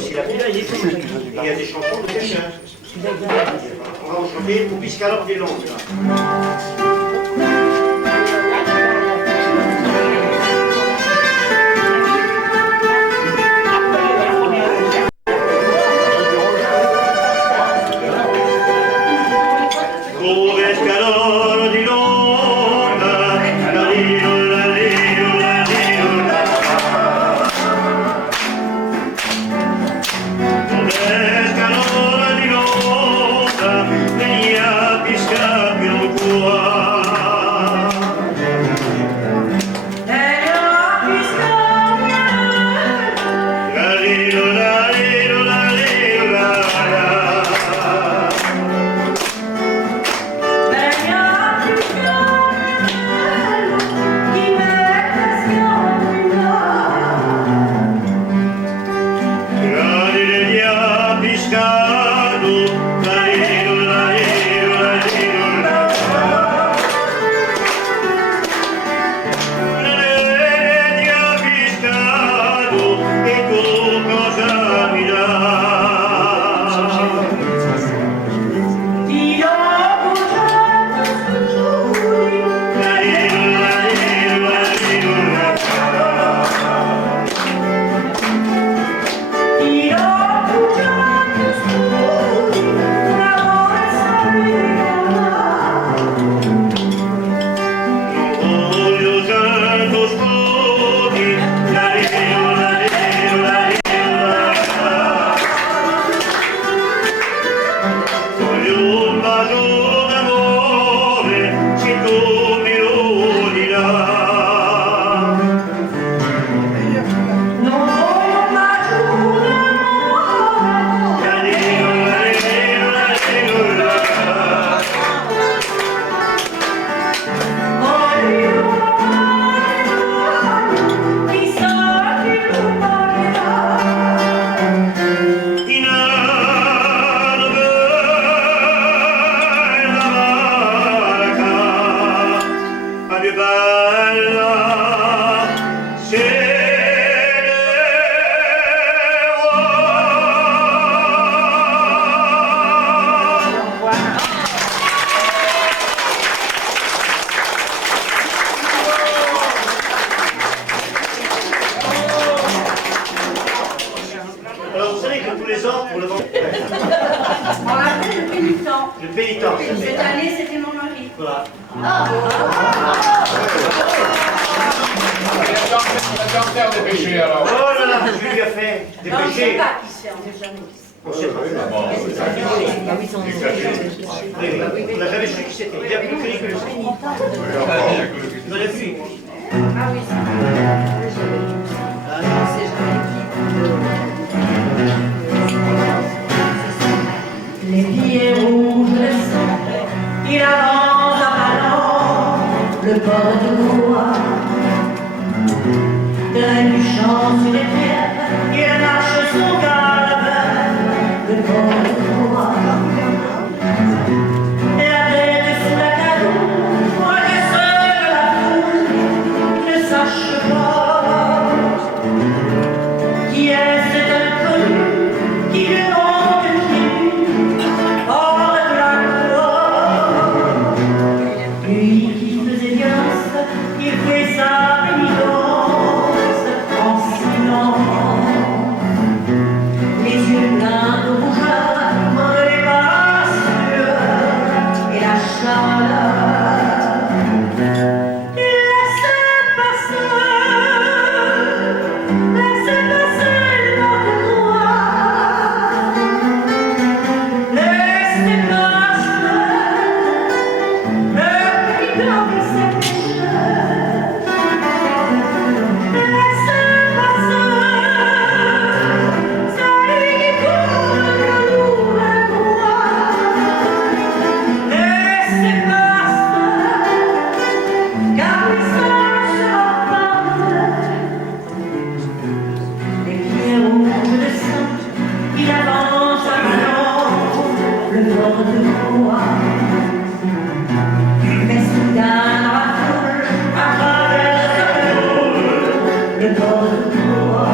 aussi la fille, il écrit. Et il y a des chansons de quelqu'un. On va en chanter pour Piscalor des Landes. Alors vous savez que tous les ans, pour le vent... On l'appelle le pénitent. Le pénitent. Cette année, c'était mon mari. Voilà. La dentaire des péchés alors. Oh là là, je lui ai fait des Non, on ne sait péchés. pas qui c'est, on n'est jamais dit. On sait pas. On n'a jamais su qui c'était. Il y a plus de que le pénitent. On l'a vu. Ah oui, c'est les pieds rouges le sang, il avance en allant le port de Goa. Trébuchant sur les pierres, il marche son galop, le port de Goa. Et la tête sous la cagoule, pour que seule la foule ne sache pas qui est cet inconnu qui lui monte le pied hors de la croix. Lui qui faisait violence, il fait sa pénitence en silence. Les yeux pleins de rougeur, entre les passures et la chaleur. Laissez passer le vent de gloire. Laissez passer le pénitent de ses pécheurs. Laissez passer celui qui court la nouvelle croix. Laissez passer, car le sol sera parfait. Les pieds rouges de sang, il avance à ballon le bord de Goa. Mais soudain dans la foule, à travers sa foule, le bord de Goa.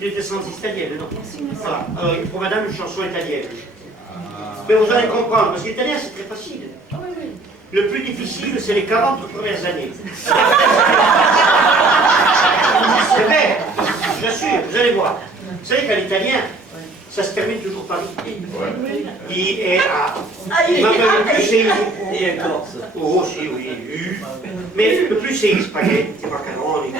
des descendants italiennes, non? Voilà. Alors, pour madame, une chanson italienne. Mais vous allez comprendre, parce que l'italien, c'est très facile. Le plus difficile, c'est les 40 premières années. C'est vrai, j'assure, vous allez voir. Vous savez qu'à l'italien, ça se termine toujours par l'I. I, E, A. Ma le plus c'est I. Et en Corse. Oh, si, oui, U. Mais le plus c'est I, spaghetti, macaroni.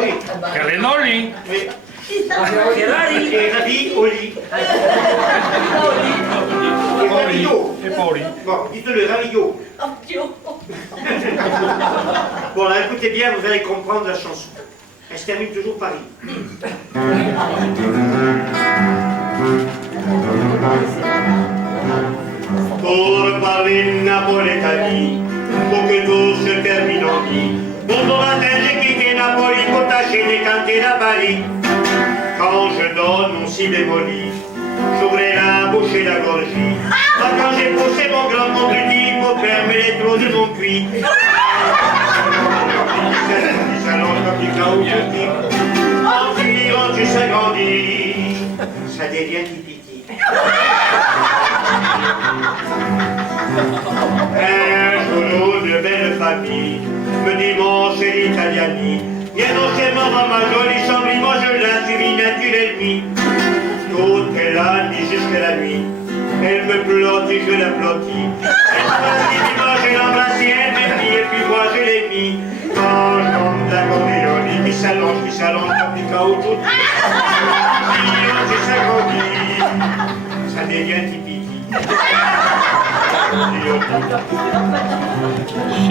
Oui. Carinoli. Oui. Et ravi au lit. Et ravio. E poi? Bon, dites-le, ravio. Bon, alors écoutez bien, vous allez comprendre la chanson. Elle se termine toujours par I. Pour parler napoletani, pour que tout se termine en I. Bon matin, j'ai quitté Napoli pour tâcher de canter la Bali. Quand je donne mon si bémoli, j'ouvrais la bouche et la gorgie. Quand j'ai poussé mon grand conduit pour fermer les trous de mon puits. En tirant, tu s'agrandis, ça devient tipiti. Un jour de belle famille me dit mon cher Italiani, viens donc chez moi dans ma jolie chambre, moi je la suivis naturellement. Toute la nuit jusqu'à la nuit, elle me plottit, je la plottis. Elle me moi je l'embrassais, elle m'a pris et puis moi je l'ai mis. Quand je tombe l'accordéon, qui s'allonge comme du caoutchouc. Tu s'agrandit, ça devient tipiti.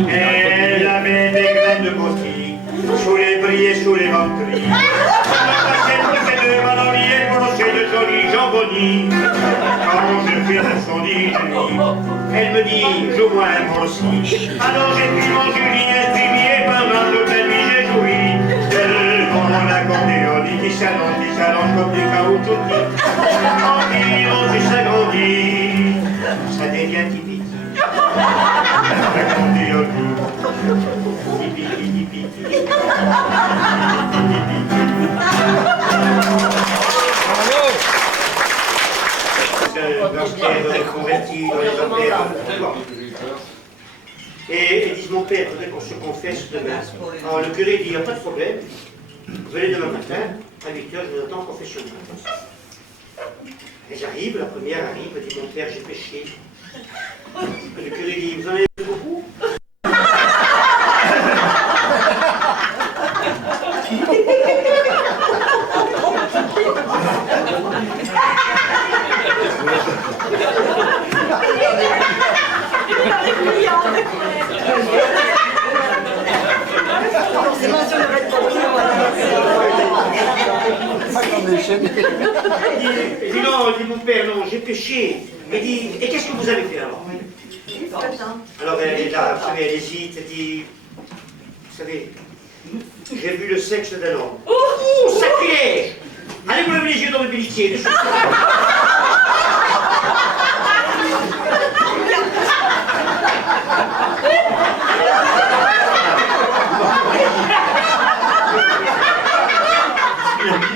Elle avait des graines de coquille, sous les bris et sous les venteries. Elle passait toutes les deux malonies et brossait de jolis jambonnies. Quand je fais son déjeuner, elle me dit, joue-moi un morceau. Alors j'ai pris mon Julie et pendant toute la nuit j'ai joui. Elle prend mon accordéon, qui s'allonge comme du caoutchouc. En tirant, tu s'agrandis, ça devient tipiti. L'accordéon, tipiti, tipiti. L'orchestre est converti dans les opères. Et ils disent, mon père, il faudrait qu'on se confesse demain. Alors le curé dit, il n'y a pas de problème, venez demain matin, à 8h, je vous attends au confessionnal. Et j'arrive, la première arrive, elle dit, mon père, j'ai péché. Le curé dit, vous en avez beaucoup? Il dit non, il dit mon père, non, j'ai péché. Il dit, et qu'est-ce que vous avez fait alors? Alors elle est là, vous savez, elle hésite, elle dit, vous savez, j'ai vu le sexe d'un homme. Oh, sacrilège! Allez vous lever les yeux dans le bénitier.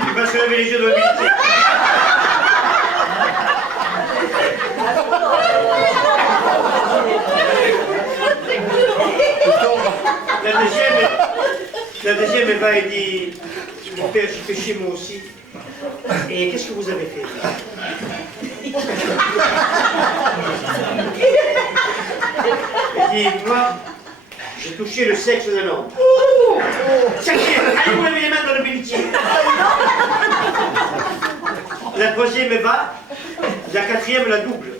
Il va se lever les yeux dans le bénitier. La deuxième, elle va et dit, mon père, j'ai péché moi aussi. Et qu'est-ce que vous avez fait? Elle dit, moi, j'ai touché le sexe d'un homme. Allez vous lever les mains dans le bénitier. La troisième, elle va. La quatrième, la double.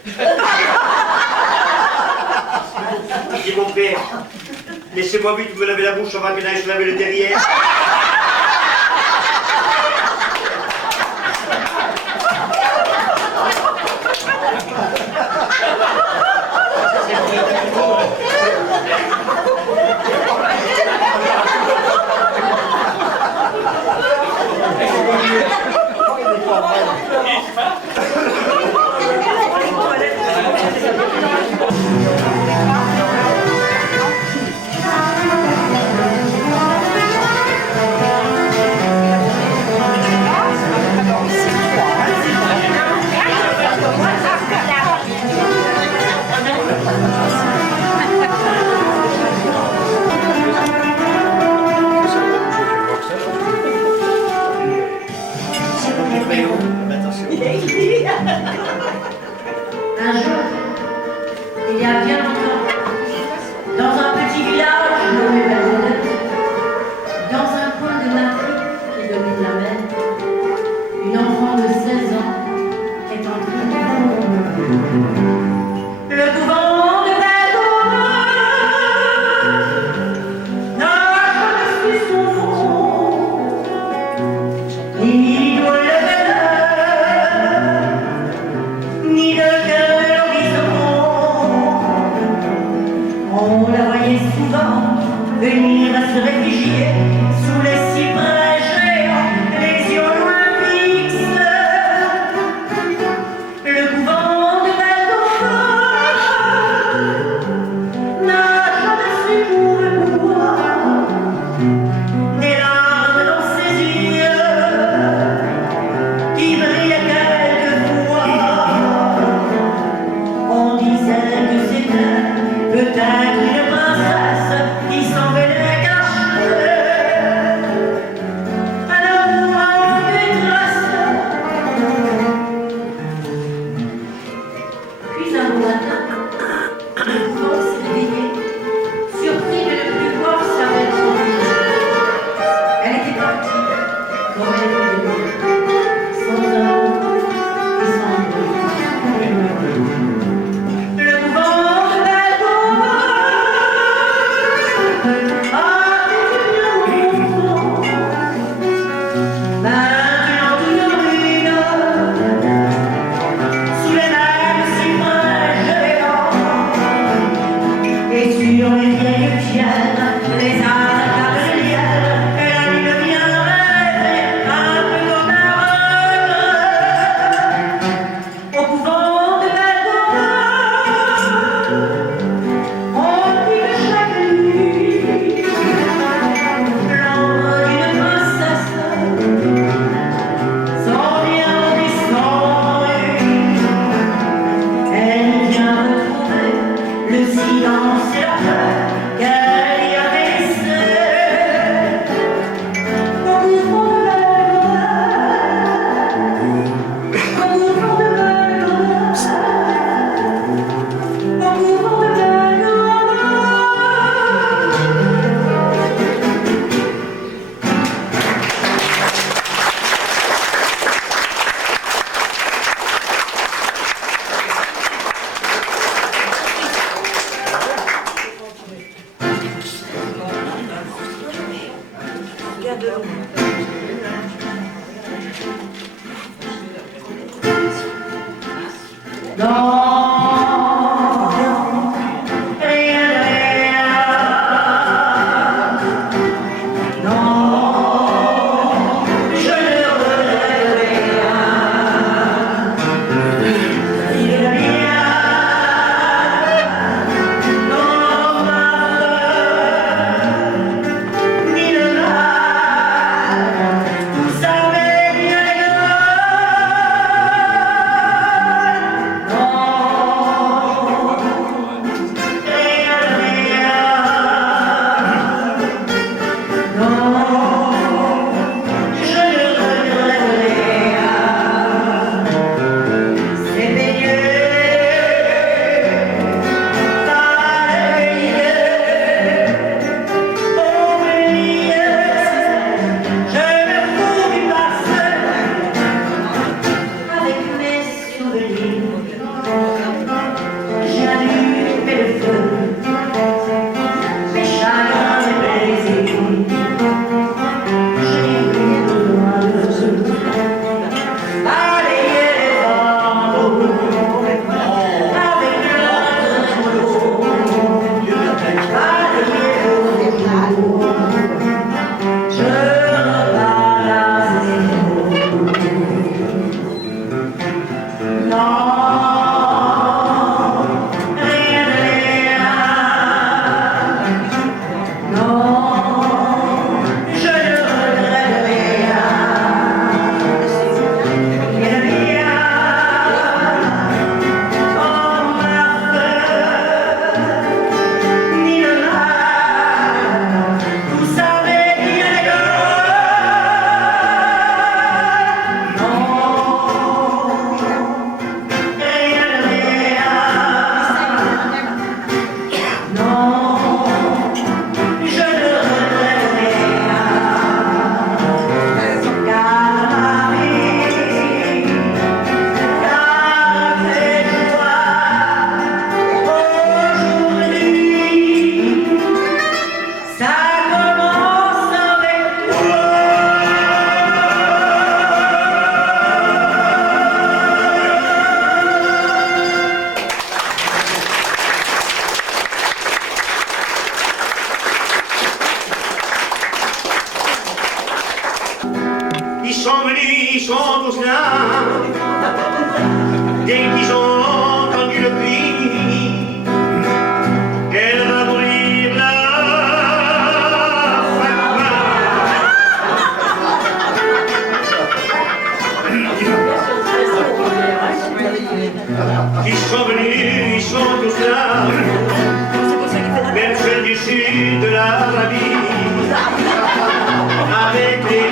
Il dit, mon père, laissez-moi vite me laver la bouche avant que j'aille se laver le derrière. Un jour, il y a bien longtemps, dans un petit village nommé sous les cyprès géants, les yeux loin fixes, le couvent de Belgorod n'a jamais su pourquoi des larmes dans ses yeux qui brillaient quelquefois. On disait que c'était peut-être une princesse qui s'en venait cacher à l'amour des traces. Puis un beau matin, le couvent s'est réveillé, surpris de ne plus voir sa belle Georges. Elle était partie, comme elle était venue, sans amour et sans bruit. Le couvent de Belgorod a été une maintenant tout en ruine, sous les mêmes cyprès géants, et sur les vieilles pierres, les arcades de lierre, et la lune vient rêver un peu comme un rêve. Au couvent de Belgorod, on dit que chaque nuit, l'ombre d'une princesse s'en vient au disparu. Elle vient retrouver le silence et la peur qu'elle y avait laissés. Au couvent de Belgorod, au couvent de Belgorod, au couvent de Belgorod.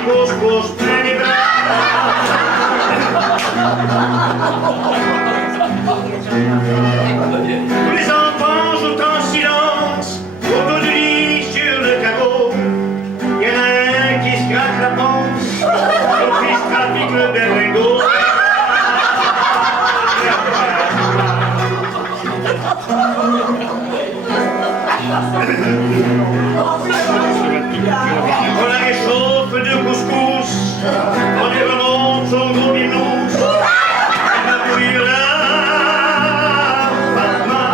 couscous plein les bras. Tous les enfants jouent en silence autour du lit sur le carreau. Il y en a un qui se gratte la panse, l'autre qui se trafique le berlingot. On la réchauffe de couscous, on lui remonte son gros binous, elle va bouillir là, Fatma.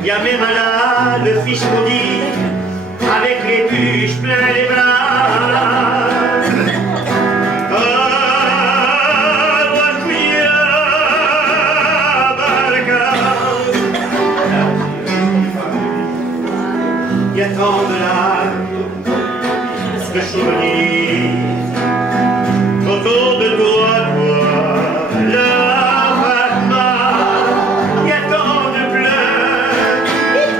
Il y a même là le fils maudit, avec les bûches plein les bras. Il y a tant de larmes, de souvenirs autour de toi, la Fatma. Il y a tant de pleurs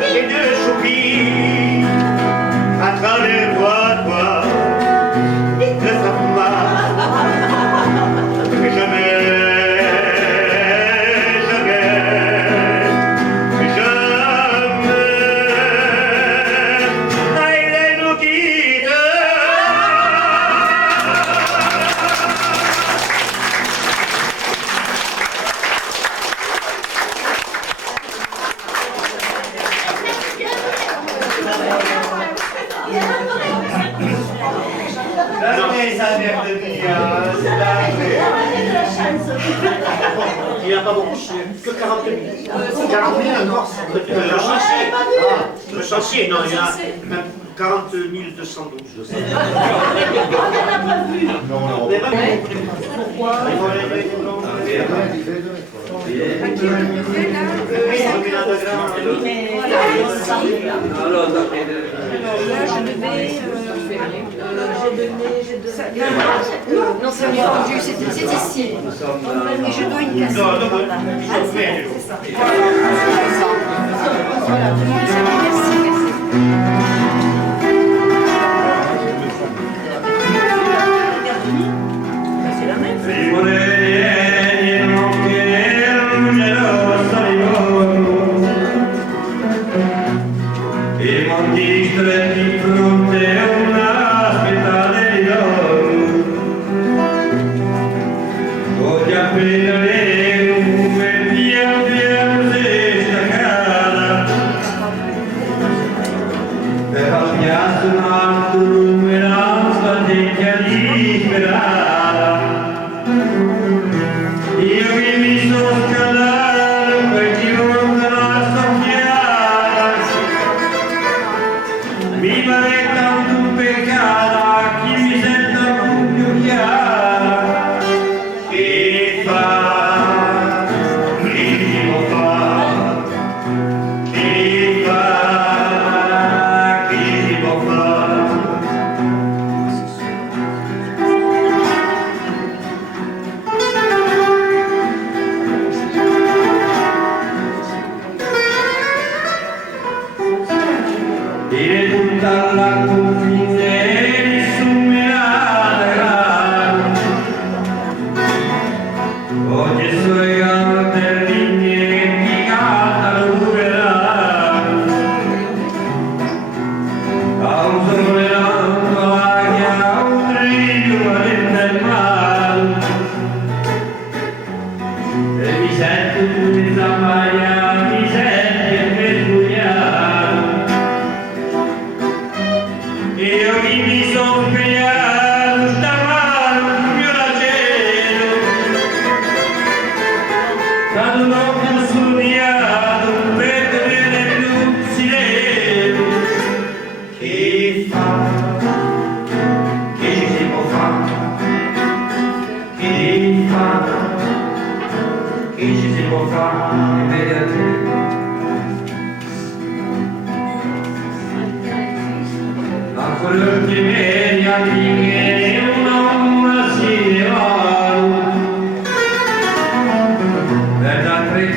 et de soupirs à travers toi, la Fatma. Que jamais. Il n'y a pas beaucoup, que 40 000. 40 000 encore. Le chancier, non, il y a 40 212. Non, non. Pourquoi? Non, c'est vendu, c'est ici. Et je dois une cassette. Non, Voilà, c'est ça. Voilà, merci. C'est la même.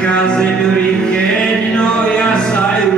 Case più ricche di noi assai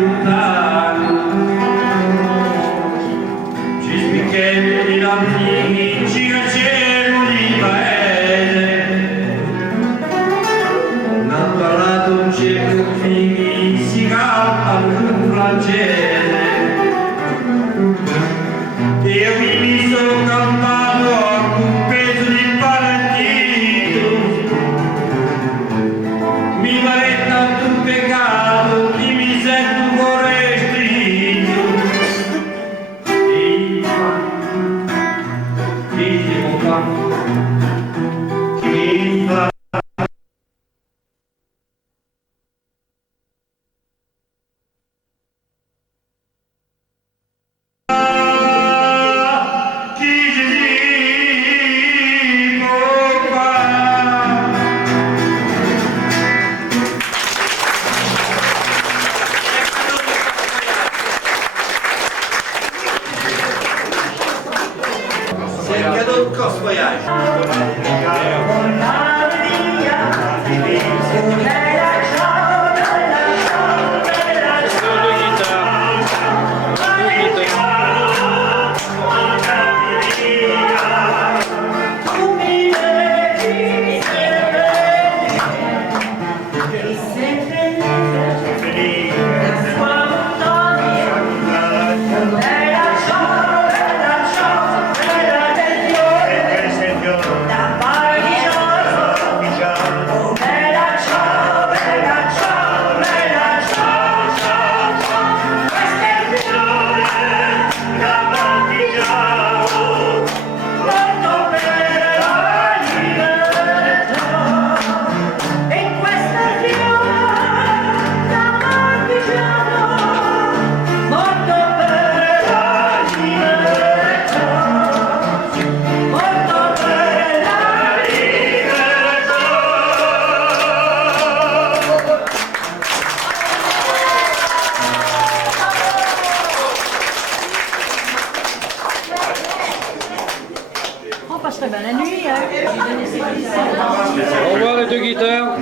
Au revoir les deux guitares.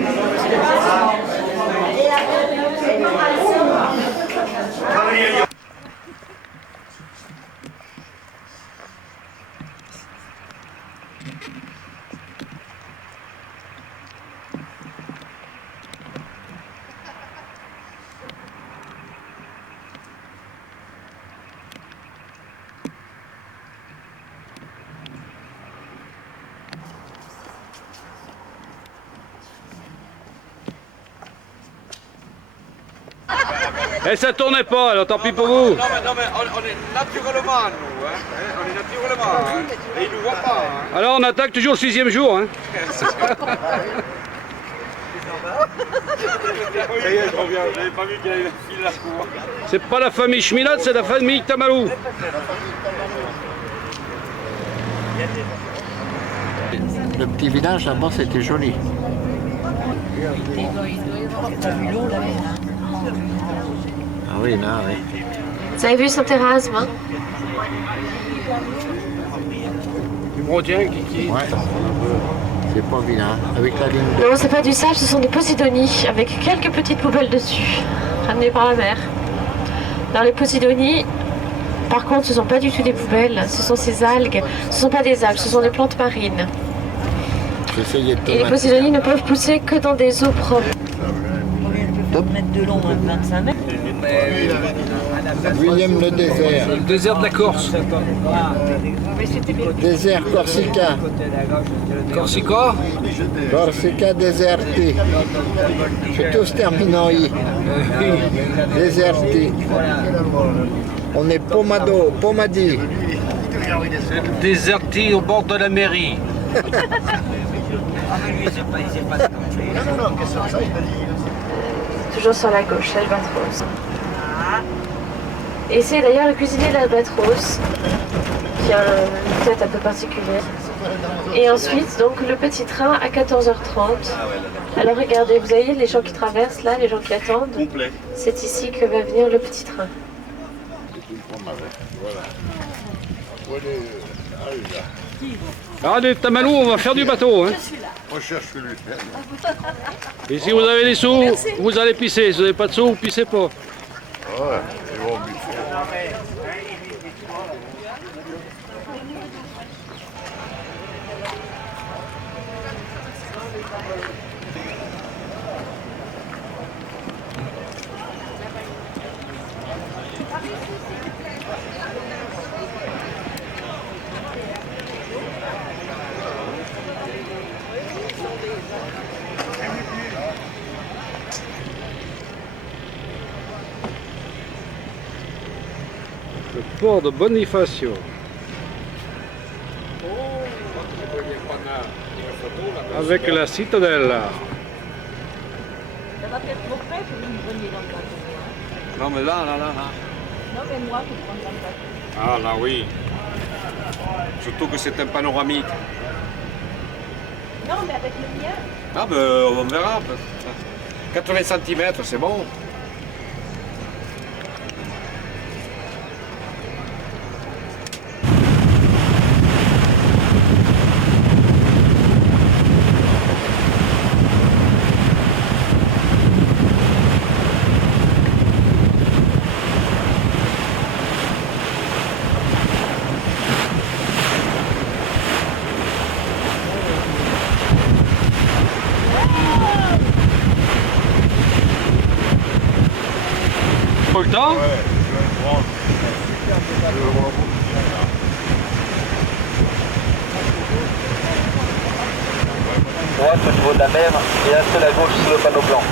Et ça tournait pas, alors tant pis pour vous. Non mais on est naturellement nous, hein. On est naturellement, hein. Et ils nous voient pas, hein. Alors on attaque toujours le 6e jour. Hein. Ça y est, je reviens, j'avais pas vu qu'il y avait une file à court. C'est pas la famille Schmilat, c'est la famille Tamalou. Le petit village là-bas, c'était joli. Ah oui, là, oui. Vous avez vu Saint-Erasme, hein? Du Brodien, Kiki. Ouais. C'est pas vilain. Avec la ligne de... Non, c'est pas du sable, ce sont des posidonies avec quelques petites poubelles dessus, ramenées par la mer. Alors les posidonies, par contre, ce sont pas du tout des poubelles, ce sont ces algues. Ce sont pas des algues, ce sont des plantes marines. J'essayais de Et les posidonies ne peuvent pousser que dans des eaux propres. Mètres de long, 25 mètres. William le désert. Le désert de la Corse. Désert Corsica. Corsica. Corsica déserté. C'est tous terminant I. Déserté. On est Pomadi. Déserti au bord de la mairie. Toujours sur la gauche, l'albatros. Et c'est d'ailleurs le cuisinier de l'albatros, qui a une tête un peu particulière. Et ensuite, donc, le petit train à 14h30. Alors regardez, vous voyez les gens qui traversent là, les gens qui attendent. C'est ici que va venir le petit train. Ah, les Tamalou, on va faire du bateau. Hein. On cherche celui. Et si vous avez des sous, vous allez pisser. Si vous n'avez pas de sous, vous pissez pas. Ouais, ils vont biffer. Le port de Bonifacio. Avec la citadelle. Ça va faire trop près pour une venir dans le bateau. Non mais là. Non, mais moi, pour prendre dans le bateau. Ah là oui. Surtout que c'est un panoramique. Non, mais avec le mien. Ah ben on verra. 80 cm, c'est bon. Pas le temps? Droite au niveau de la mer et un seul à gauche sur le panneau blanc.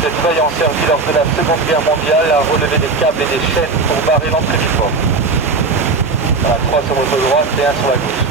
Cette feuille en servi lors de la Seconde Guerre mondiale à relever des câbles et des chaînes pour barrer l'entrée du port. Voilà, 3 sur votre droite et 1 sur la gauche.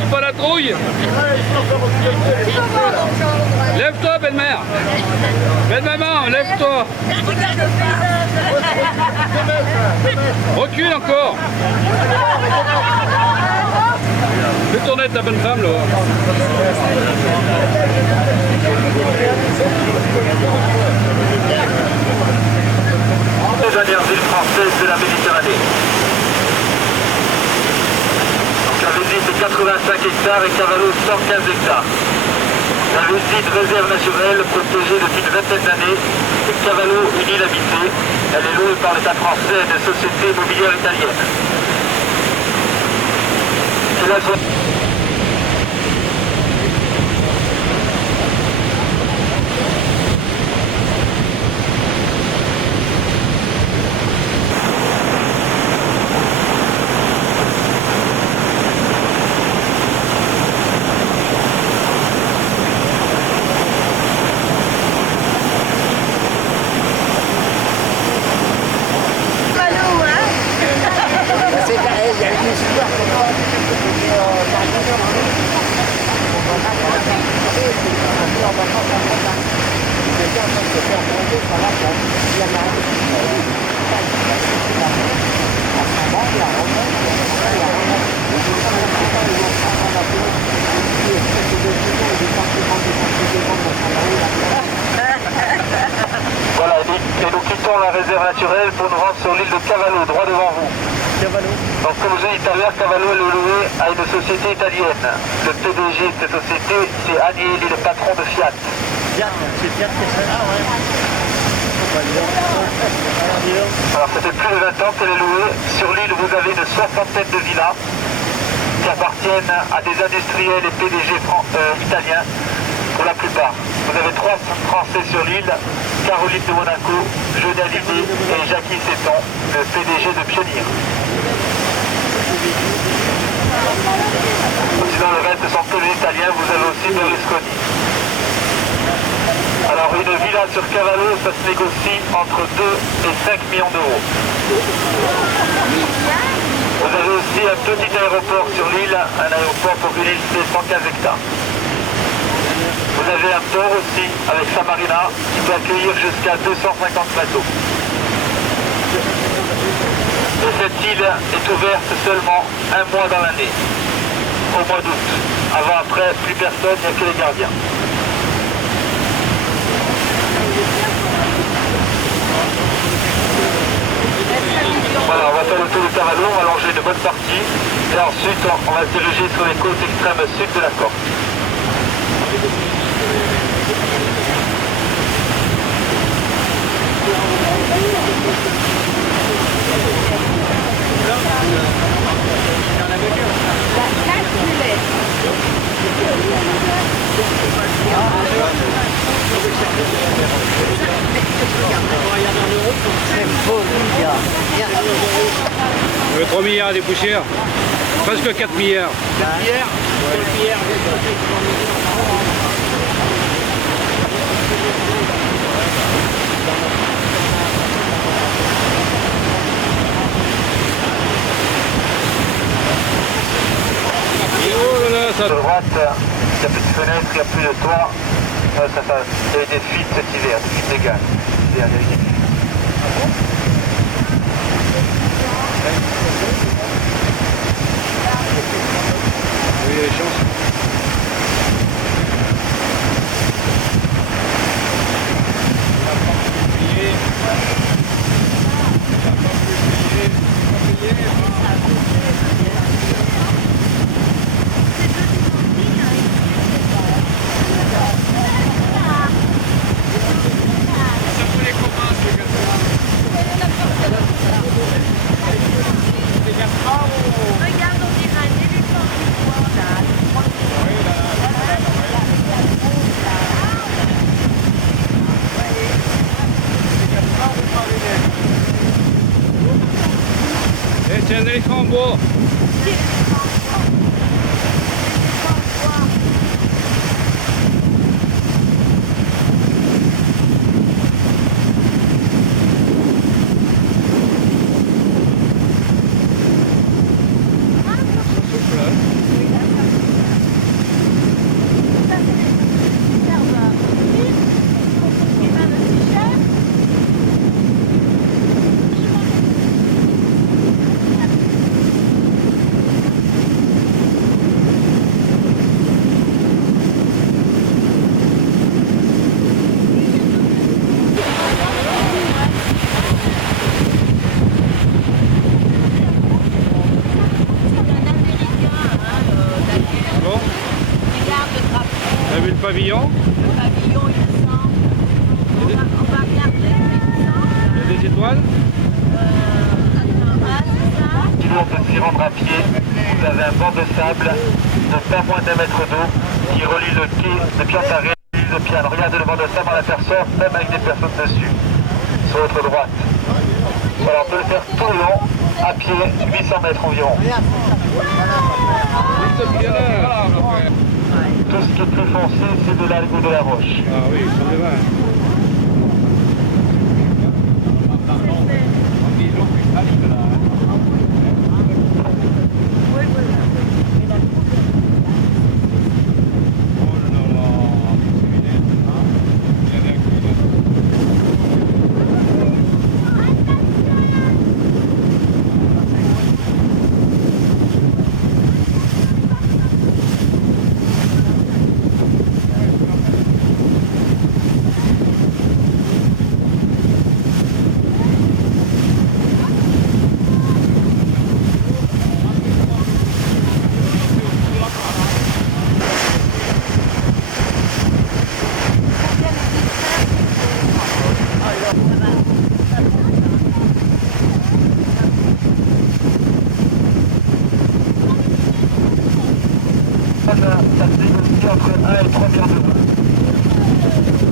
T'aimes pas la trouille? Lève-toi, belle-mère. Belle-maman, lève-toi. Recule encore. Fais tourner ta bonne femme, là. Les dernières villes françaises de la Méditerranée. Donc la visite est 85 hectares et Cavallo 115 hectares. La visite réserve naturelle protégée depuis une vingtaine d'années. Cavallo, une île habitée. Elle est louée par l'État français et des sociétés immobilières italiennes. Et là, voilà, et nous quittons la réserve naturelle pour nous rendre sur l'île de Cavallo, droit devant vous. Donc comme je l'ai dit tout à l'heure, Cavallo est loué à une société italienne. Le PDG de cette société, c'est Agnelli, le patron de Fiat. Alors ça fait plus de 20 ans qu'elle est louée. Sur l'île, vous avez une soixantaine de villas qui appartiennent à des industriels et PDG italiens pour la plupart. Vous avez 3 Français sur l'île, Caroline de Monaco, Jeunet Hallyday et Jackie Seton, le PDG de Pionnier. Sinon le reste sont que les Italiens, vous avez aussi Berlusconi. Alors une villa sur Cavallo, ça se négocie entre 2 et 5 millions d'euros. Vous avez aussi un petit aéroport sur l'île, un aéroport pour une île de 115 hectares. Vous avez un port aussi avec Samarina qui peut accueillir jusqu'à 250 bateaux. Et cette île est ouverte seulement un mois dans l'année, au mois d'août. Après, plus personne, il n'y a que les gardiens. Voilà, on va faire le tour de Cavallo, on va longer une bonne partie et ensuite on va se diriger sur les côtes extrêmes sud de la Corse. Le 3 milliards des poussières. Presque 4 milliards. 4 milliards. 4 milliards. À droite, il n'y a plus de fenêtre, il n'y a plus de toit. Il y a eu des fuites cet hiver, des fuites de gaz. Il y a eu des fuites. Oui, il y a des chances. C'est un éléphant en bois. pavillon. Le pavillon, il sent. On va regarder, il sent. Il y a des étoiles. Si on peut s'y rendre à pied, vous avez un banc de sable de pas moins d'1 mètre d'eau qui relie le quai de Piantaré à l'île de Piane. Regardez le banc de sable, on l'aperçoit même avec des personnes dessus, sur votre droite. Voilà, on peut le faire tout le long, à pied, 800 mètres environ. Tout ce qui est plus foncé, c'est de l'algue ou de la roche. Ah oui, ça me va. Ça se négocie entre 1 et 3 millions d'euros.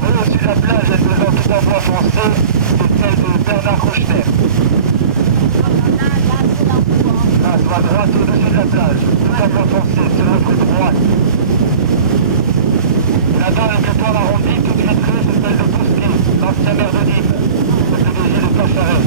Vous aussi la plage est devant tout en bois foncé, c'est celle de Bernard Rochner. Là, sur la droite au-dessus de la plage, tout en bois foncé, sur votre droite. Là-bas, avec le toit arrondi, toute vitrée, c'est celle de Bousquet, l'ancien maire de Nîmes, le PDG de Pocharet.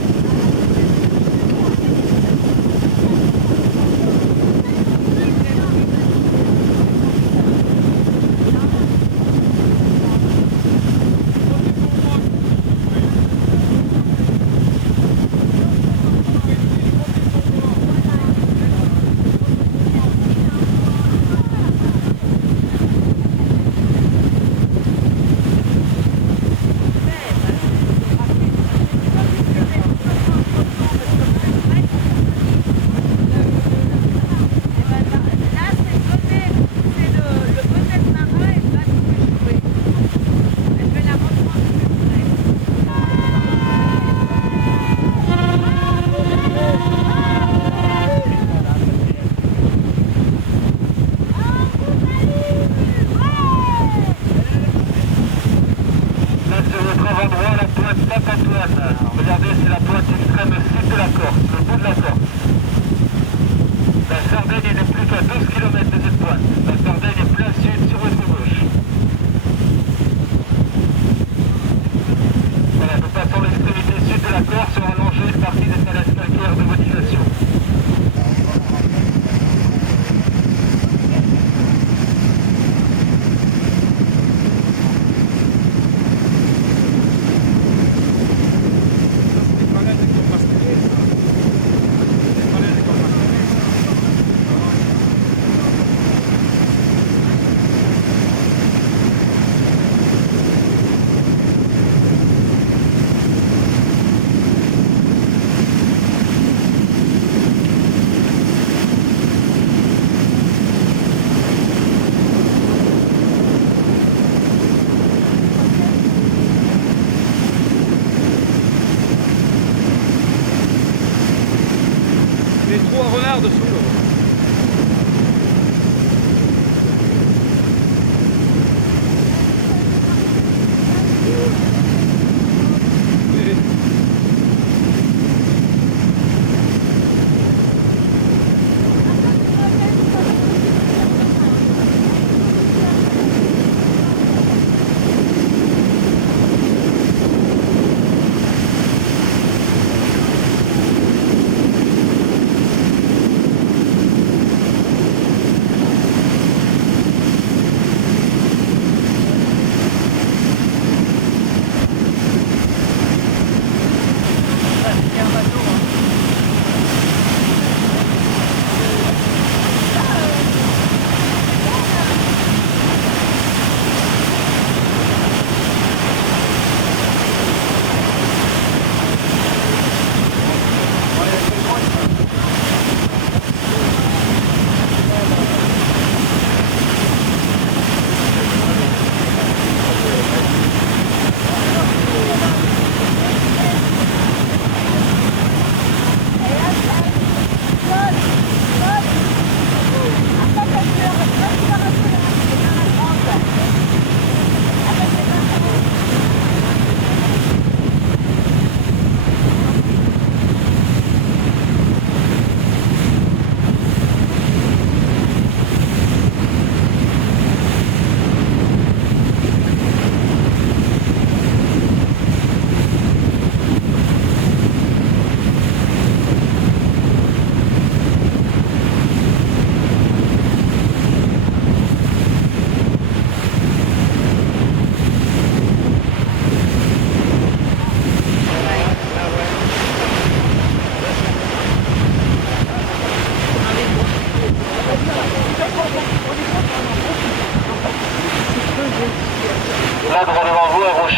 Regardez, c'est la pointe extrême sud de la Corse, le bout de la Corse. La Sardaigne n'est plus qu'à 12 km de cette pointe. La Sardaigne est plein sud sur votre gauche. Voilà, nous passons l'extrémité sud de la Corse sur un longeait une partie des falaises calcaires de modulation.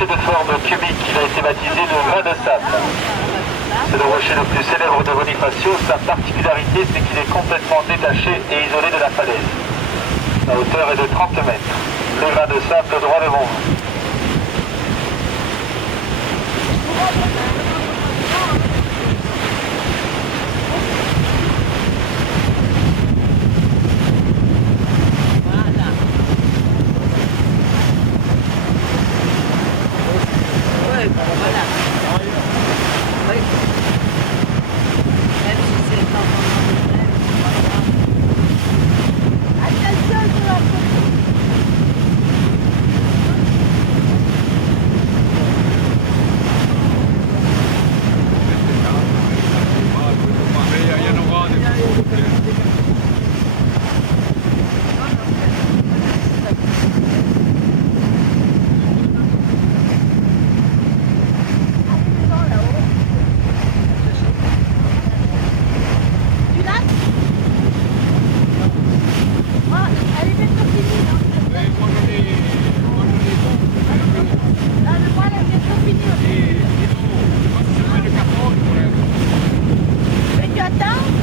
rocher de forme cubique, il a été baptisé le grain de sable. C'est le rocher le plus célèbre de Bonifacio. Sa particularité, c'est qu'il est complètement détaché et isolé de la falaise. La hauteur est de 30 mètres. Le grain de sable droit devant vous.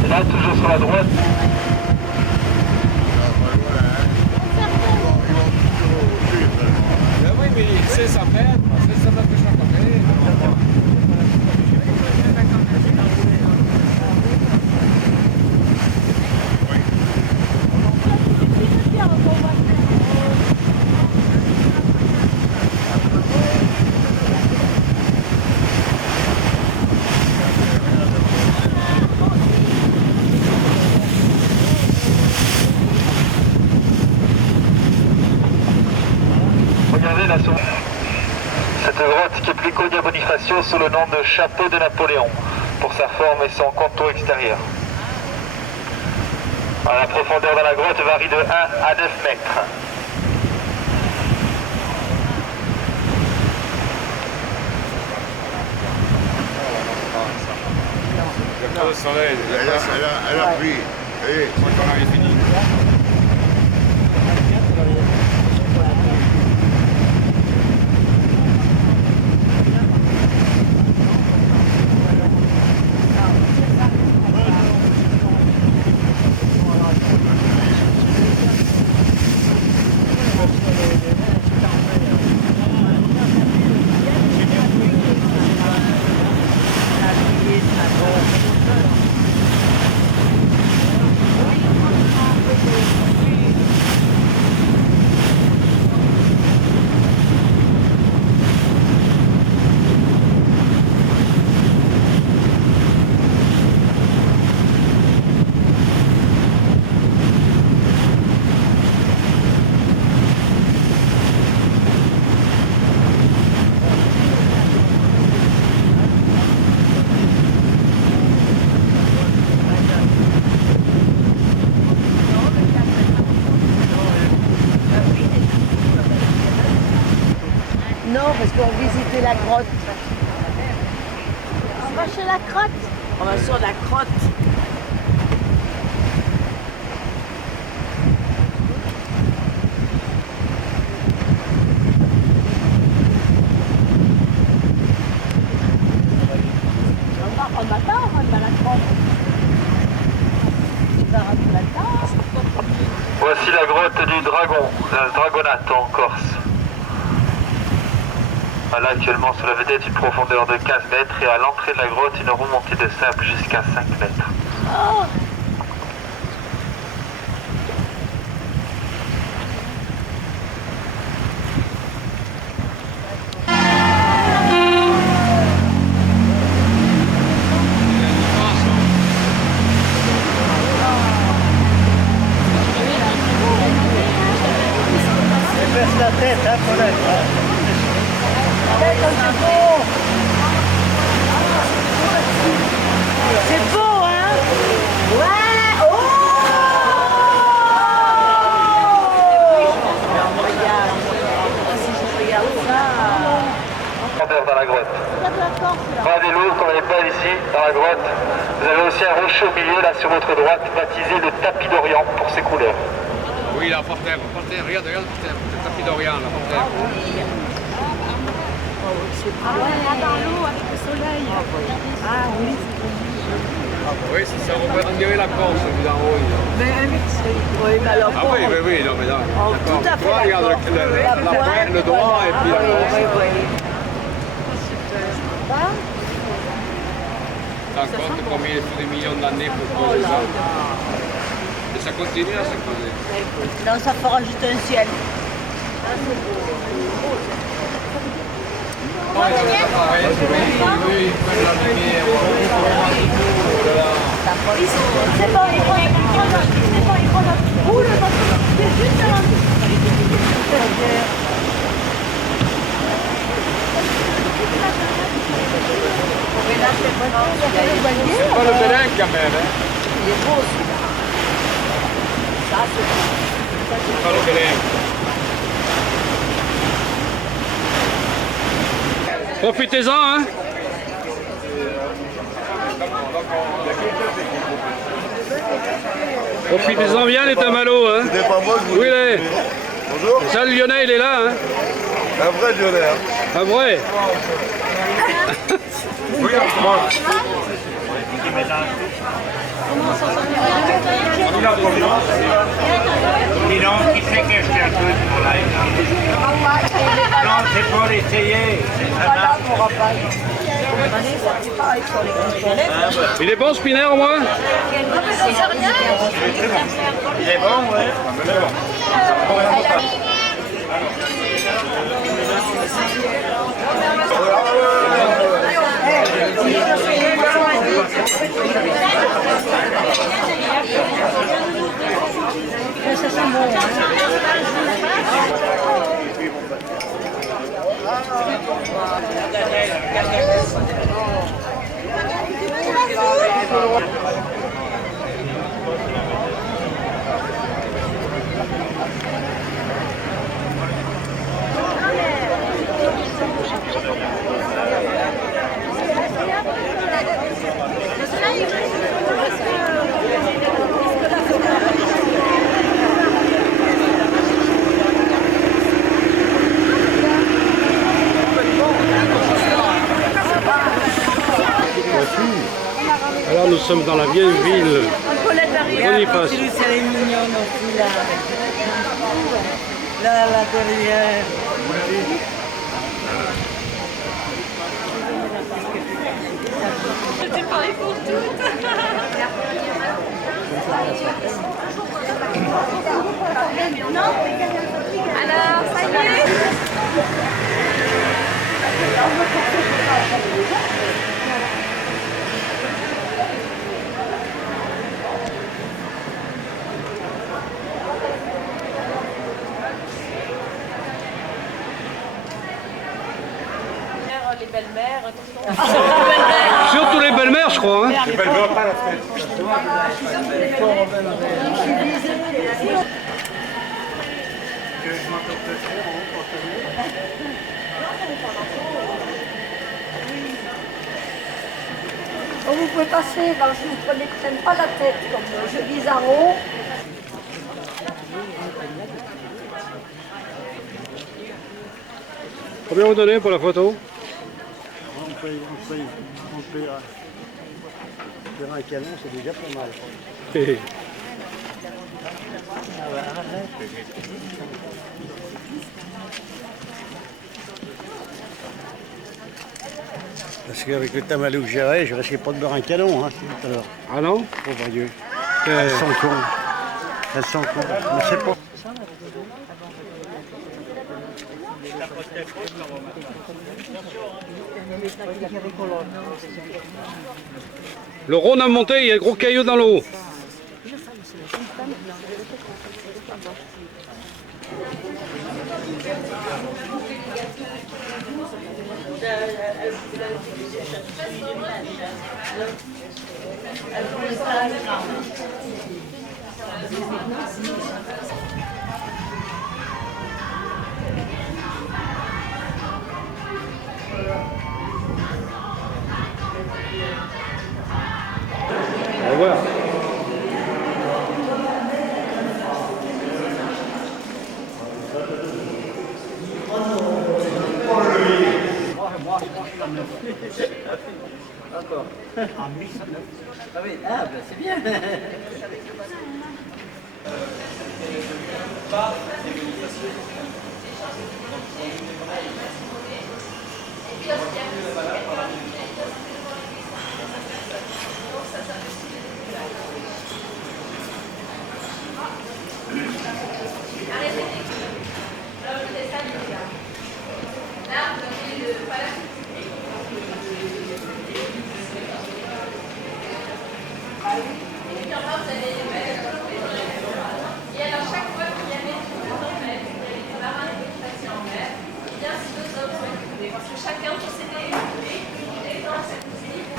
Là, toujours sur la droite. Oui, mais c'est ça mètres de chaque côté. Regardez la souris. Cette grotte qui est plus connue à Bonifacio sous le nom de chapeau de Napoléon, pour sa forme et son contour extérieur. La profondeur de la grotte varie de 1 à 9 mètres. Le soleil, Elle a pris. Et moi quand on avait fini. Non, parce qu'on visitait la grotte. On va chez la crotte. On va sur la crotte. On m'attend, on va la crotte. Voici la grotte du Dragon, la Dragonate en Corse. Là, actuellement, sous la vedette, une profondeur de 15 mètres et à l'entrée de la grotte, une remontée de sable jusqu'à 5 mètres. Oh. Baisse la tête, hein, Paulette. C'est beau, hein? Ouais! Oh! Si je regarde ça... Dans la grotte. Pas des lourds, comme on n'est pas ici, dans la grotte. Vous avez aussi un rocher au milieu, là, sur votre droite, baptisé le tapis d'Orient pour ses couleurs. Oui, la portère, regarde, le tapis d'Orient, la portère. Ah ouais, là dans l'eau avec le soleil. Ah oui, Oui, ça représente bien la Corse, vous en haut. mais oui, mais alors. Ah oui, oui, non, mais là. Oh, tout à fait. Toi, regarde la pointe, le droit et puis la Corse. Ça compte combien il faut des millions d'années pour poser ça. Et ça continue à se poser. Non, ça fera juste un ciel. C'est pas, il prend notre boule, c'est juste un C'est pas le Bélin quand même, hein. Il est beau celui-là. Ça, C'est pas le Bélin. Profitez-en, hein. Profitez-en bien les Tamalot, hein. C'était pas moi, je vous Oui, il est. Bonjour. Ça, le Lyonnais, il est là, hein. Un vrai Lyonnais. Hein. Un vrai. Oui, moi. Dis donc, qui c'est qui a acheté un peu pour là? Non, c'est pour l'essayer. Il est bon, Spinner, au moins. Il est bon, ouais. Ça sent bon. Alors nous sommes dans la vieille ville. Boniface. Elle est mignonne aussi là. Là, la derrière. C'était pareil pour toutes. Non. Alors, ça y est. Les belles-mères, Surtout les belles-mères, je crois. Hein. Les belles pas la fête. Oh, vous pouvez passer, là, je ne vous prenez peut-être pas la tête comme je vise en haut. Combien vous donnez pour la photo? On paye sur un canon, c'est déjà pas mal. Parce qu'avec le tamalou que j'avais, je risquais pas de boire un canon, hein, tout à l'heure. Ah non? Pauvre Dieu. Elles sont cons. Elles sont cons. Mais c'est pas. Le Rhône a monté, il y a un gros caillou dans l'eau. Au revoir. 1109. Encore. En 1109. Ah oui, ah ben c'est bien.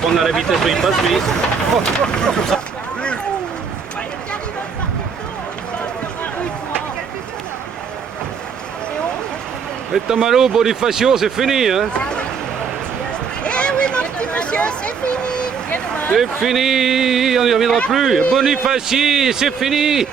On a la vitesse où il passe, lui. Et Tamalo, Bonifacio, c'est fini, hein? Eh oui, mon petit monsieur, c'est fini. C'est fini, on n'y reviendra plus. Bonifaci, c'est fini.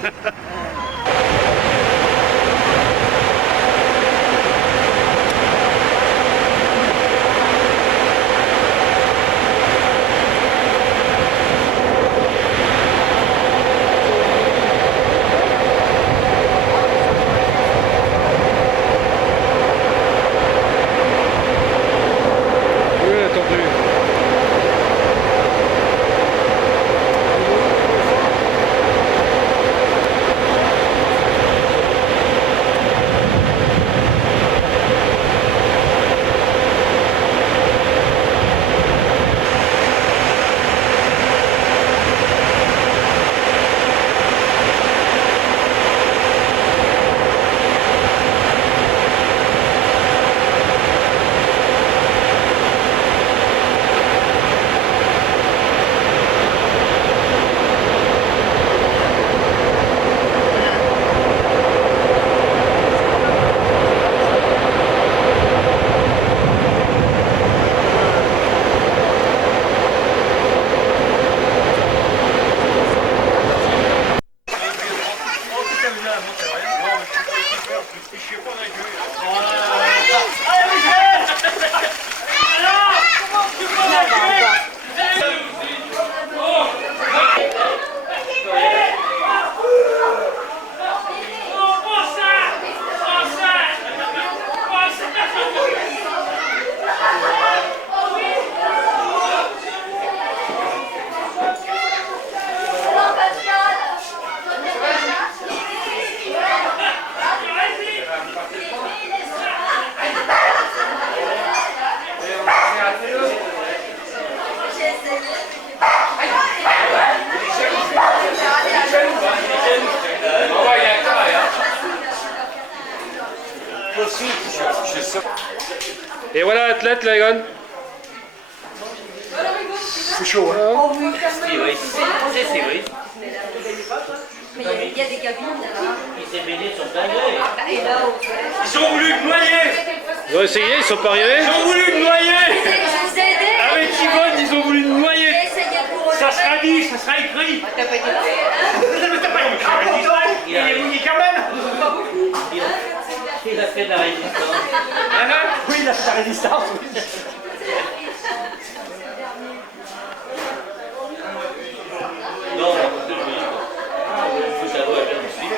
Et voilà l'athlète, là, Egon. C'est chaud, hein? Oh oui, c'est vrai. C'est vrai. Mais il y a des cabines là. Les CBD sont dingues. Et là, Ils ont voulu me noyer! Ils ont essayé, ils sont pas arrivés. Ils ont voulu me noyer! je vous ai aidé. Avec Yvonne, ils ont voulu me noyer! Essayez pour Ça sera dit, ça sera écrit! T'as pas été fait, Mais t'as pas écrit! Il est mouillé quand même! Il a fait de la résistance. Oui, il a fait la résistance, oui. Non, il faut savoir bien me suivre.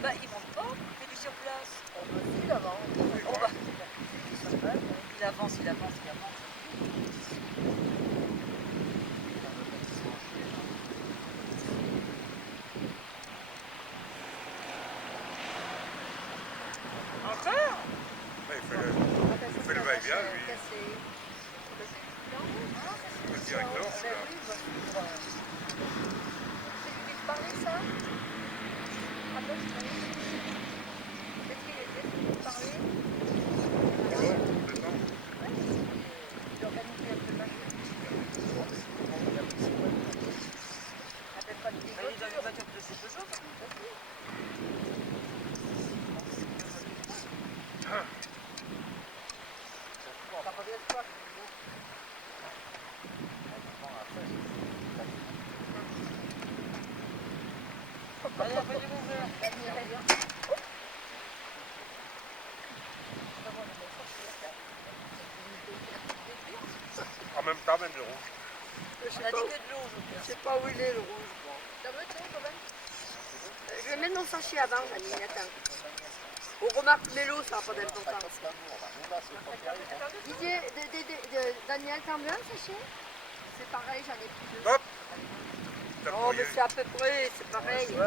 Bah, ils montent pas, il fait du sur place. Il avance. Il avance, il avance, il avance. Encore? Il fait le va-et-vient, lui. Le directeur, c'est là. C'est lui qui te parlait, ça? Ah bon, je sais. Qu'est-ce qu'il était pour te parler? Il organisait un peu le match. Appelle pas les voitures de ces deux autres. En même temps, même le rouge. Je sais pas où il est le rouge. Ça veut, tiens, quand même. Je vais mettre mon sachet avant, Dani, attends. On remarque mélo, ça n'a pas d'importance. Didier, Daniel, t'en veux un sachet? C'est pareil, j'en ai plus deux. Hop. Non, mais c'est à peu près, c'est pareil. C'est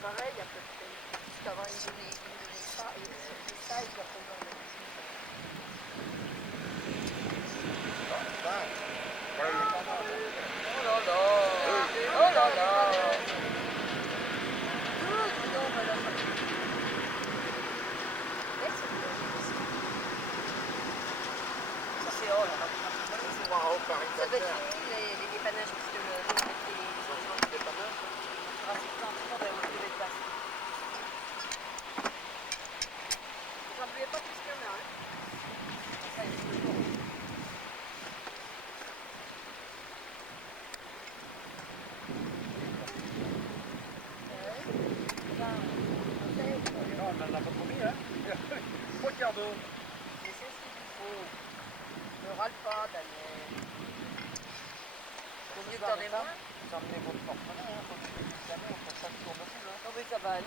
pareil, à peu près. Juste avant, il donnait ça, et ça, il doit prendre. Oh là là! Oh là là! Ça c'est oh là là! Ça va être fini les dépannages parce que le dépannage. J'en buvais pas plus qu'il y en a, hein? Ça, il est toujours. Regarde. Mais c'est ce qu'il faut. Ne râle pas, Daniel. Vaut mieux que t'en aies moins. Vous emmenez votre porte-monnaie, faut que vous pour ça tourne plus. Non mais ça va aller.